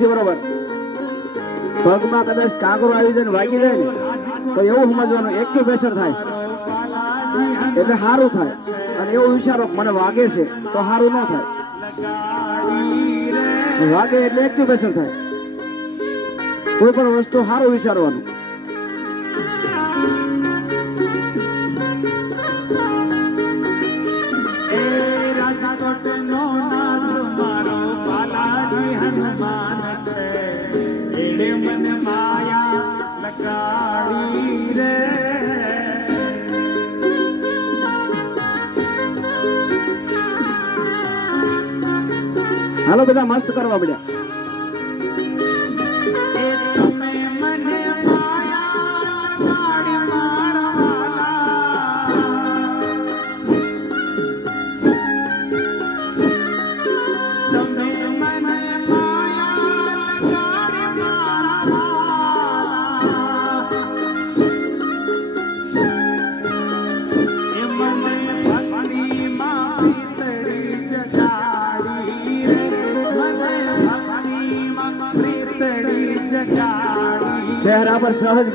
નથી બરોબર? પગમાં કદાચ કાગરો આવી જાય ને વાગી જાય ને, તો એવું સમજવાનું એક્યુપ્રેશર થાય. એટલે સારું થાય. અને એવું વિચારો, મને વાગે છે, તો સારું ન થાય. વાગે એટલે એક્યુપ્રેશર થાય. કોઈ પણ વસ્તુ સારું વિચારવાનું. હાલો બધા મસ્ત કરવા પડ્યા salva de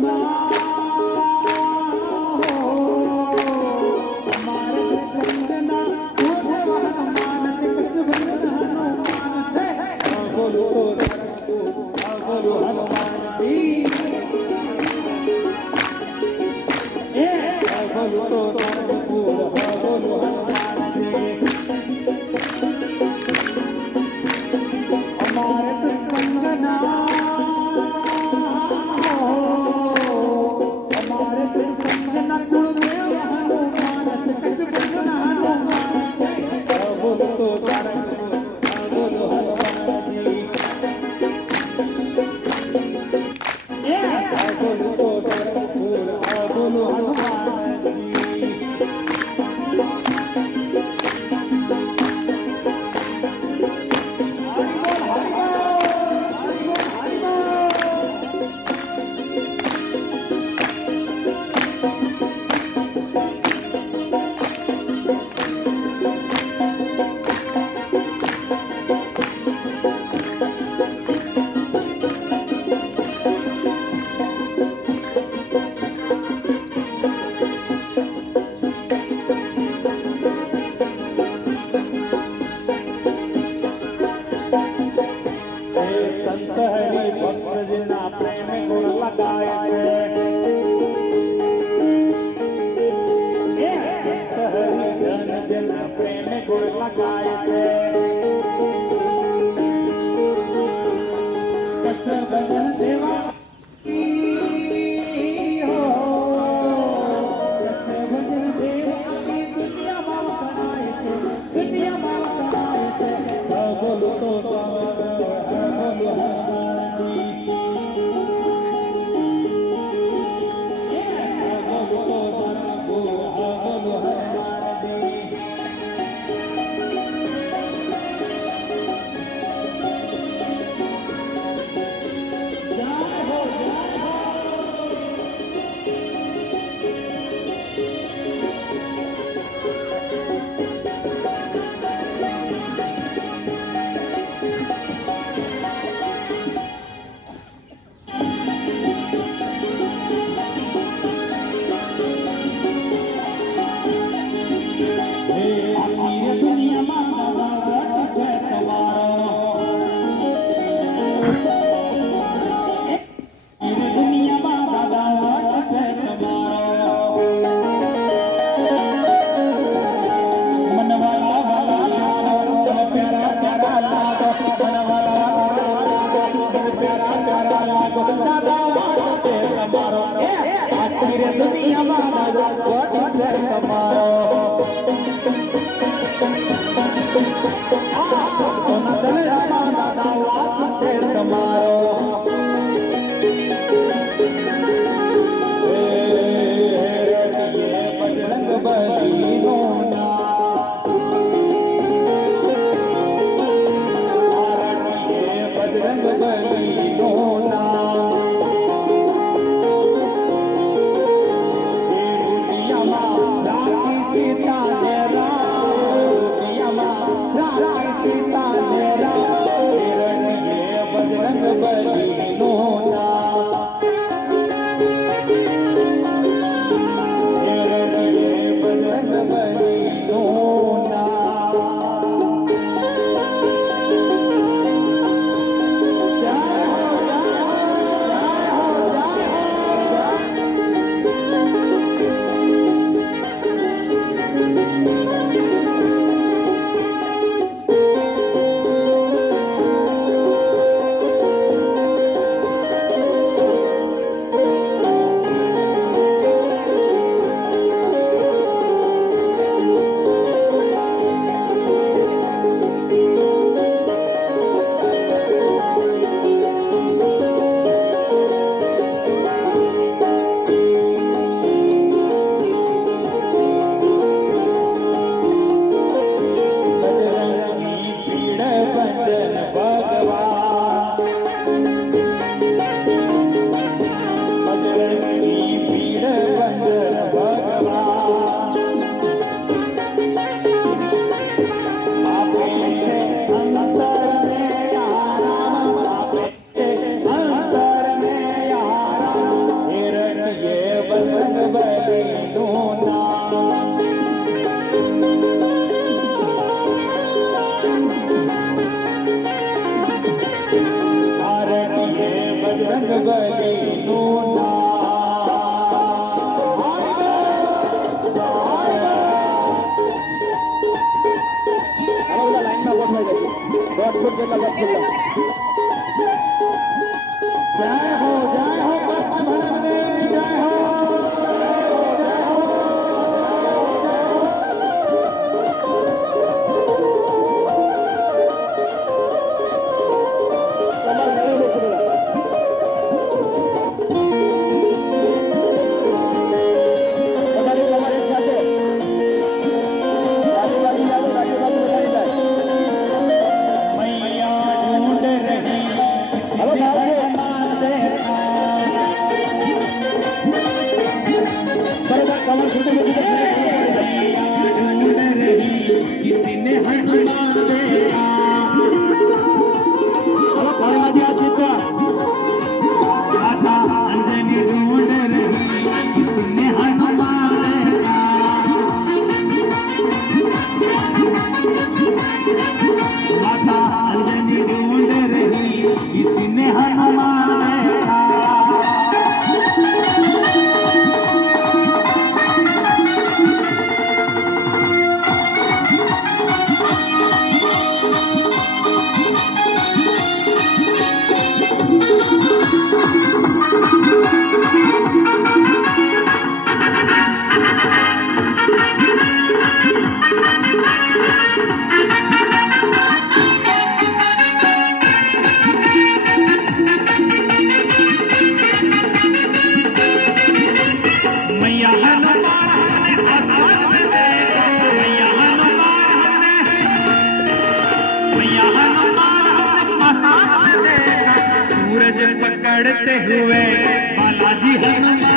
Mama. মতো पकड़ते हुए बालाजी हनुमान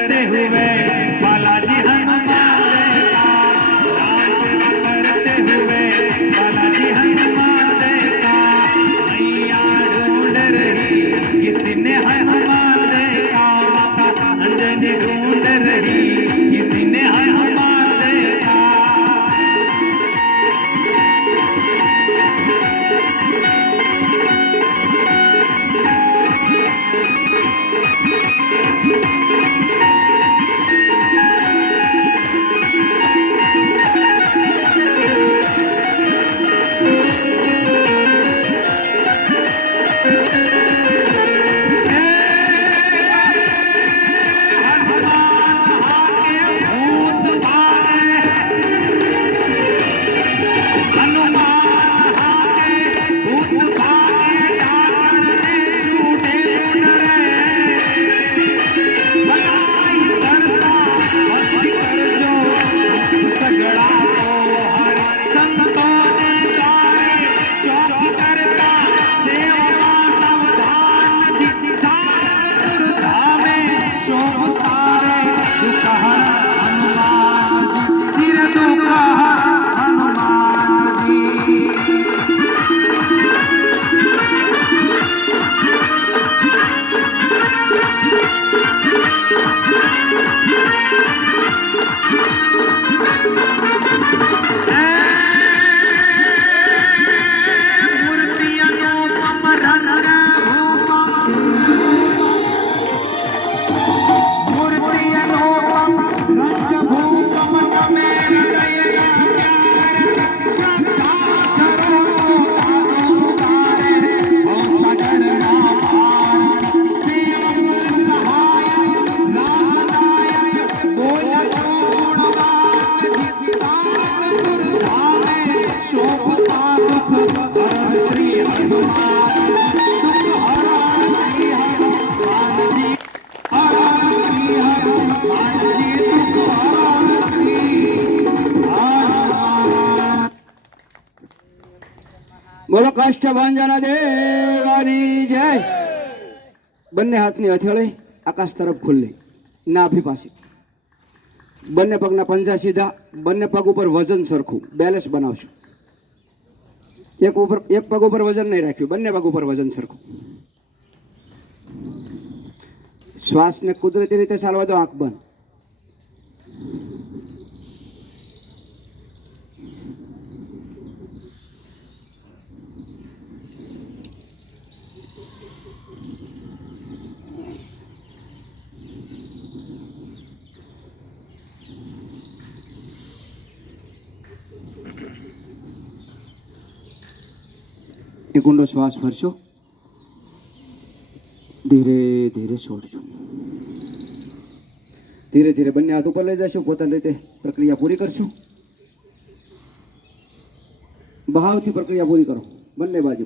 सेवा करते हुए બોલો કાષ્ટભંજન દેવાની જય બંને હાથની હથેળી આકાશ તરફ ખુલ્લી નાભી પાસે બંને પગના પંજા સીધા બંને પગ ઉપર વજન સરખું બેલેન્સ બનાવશું એક ઉપર એક પગ ઉપર વજન નહીં રાખ્યું બંને પગ ઉપર વજન સરખું શ્વાસને કુદરતી રીતે ચાલવા દો આંખ બંધ એક ઊંડો શ્વાસ ભરશો ધીરે ધીરે છોડજો ધીરે ધીરે બંને હાથ ઉપર લઈ જશો પોતાની રીતે પ્રક્રિયા પૂરી કરશું ભાવથી પ્રક્રિયા પૂરી કરો બંને બાજુ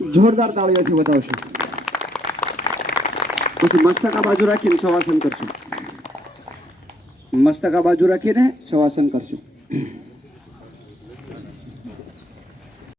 જોરદાર તાળીઓથી બતાવશું પછી મસ્તક આ બાજુ રાખીને શવાસન કરશું. મસ્તક આ બાજુ રાખીને શવાસન કરશું.